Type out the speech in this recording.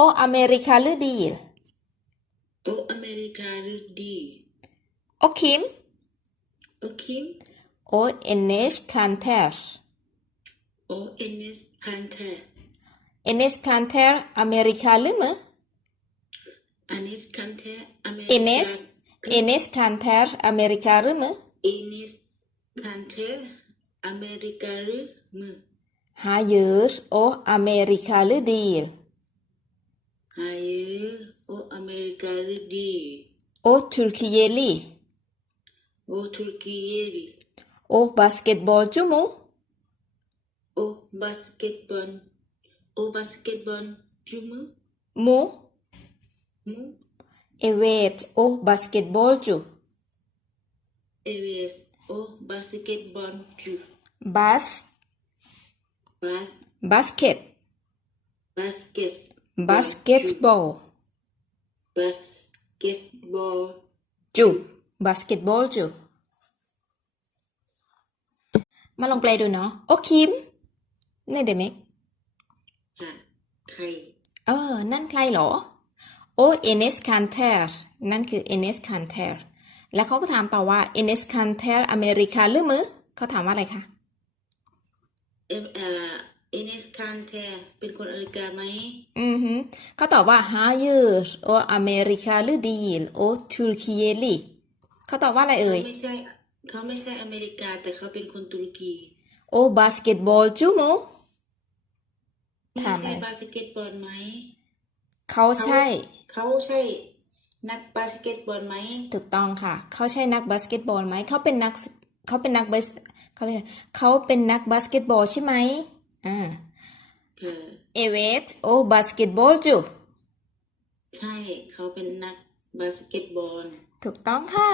O Amerikalı değil. O Amerikalı değil. O kim? O kim? O Enes Kanter. O Enes Kanter. Enes Kanter Amerikalı mı? Enes Kanter Amerikalı. Enes, Enes Kanter Amerikalı mı? Enes Kanter Amerikalı mı? Hayır, o Amerikalı değil. Hayır, o Amerikalı değil. O Türkiye'li. O Türkiye'li. O basketbolcu mu? O basketbol. O basketbolcu mu? Mu? Mu? Evet, o basketbolcu. Evet, o basketbolcu. Bas. Bas. Basket. Basket. เทอร์อเมริกาหรือมืออันเนสคันเทอร์อเมริกาเอเนสเอเนสคันเทอร์อเมริกาหรือมือเอเนสคันเทอร์อเมริกาหรือมือ Hayır, o Amerika หรือดีล Hayır o Amerikalı değil O Türkiyeli. o Türkiye'li O basketbolcu mu? o basketbol o basketbolcu mu Mu? mu Evet, o basketbolcu. evet o basketbolcu Bas, bas basket, basket basketball. basketbol Cu, basketbolcu. มาลองแปลดูเนาะโอคิมนี่เดเมกค่ะใครเออ นั่นใครเหรอ โอเอเนสคันเทอร์นั่นคือเอเนสคันเทอร์แล้วเขาก็ถามต่อว่าเอเนสคันเทอร์อเมริกาหรือมือเขาถามว่าอะไรคะเอฟเอ่อ เอเนสคันเทเป็นคนอเมริกาไหม อือฮึเขาตอบว่า hayır o Amerikalı değil o Türkiye'li เขาตอบว่าอะไรเขาเอ่ย ไม่ใช่เขาไม่ใช่อเมริกา แต่เขาเป็นคนตุรกี o basketbolcu mu ไม่ถามอะไรใช่บาสเกตบอลไหม เขาใช่ เขาใช่ นักบาสเกตบอลไหม ถูกต้องค่ะ เขาใช่นักบาสเกตบอลไหม เขาเป็นนัก เขาเป็นนักบาสเขาเรียกอะไรเขาเป็นนักบาสเกตบอลใช่ไหม อ่าเออ evet o basketbolcu ใช่เขาเป็นนักบาสเกตบอล ถูกต้องค่ะ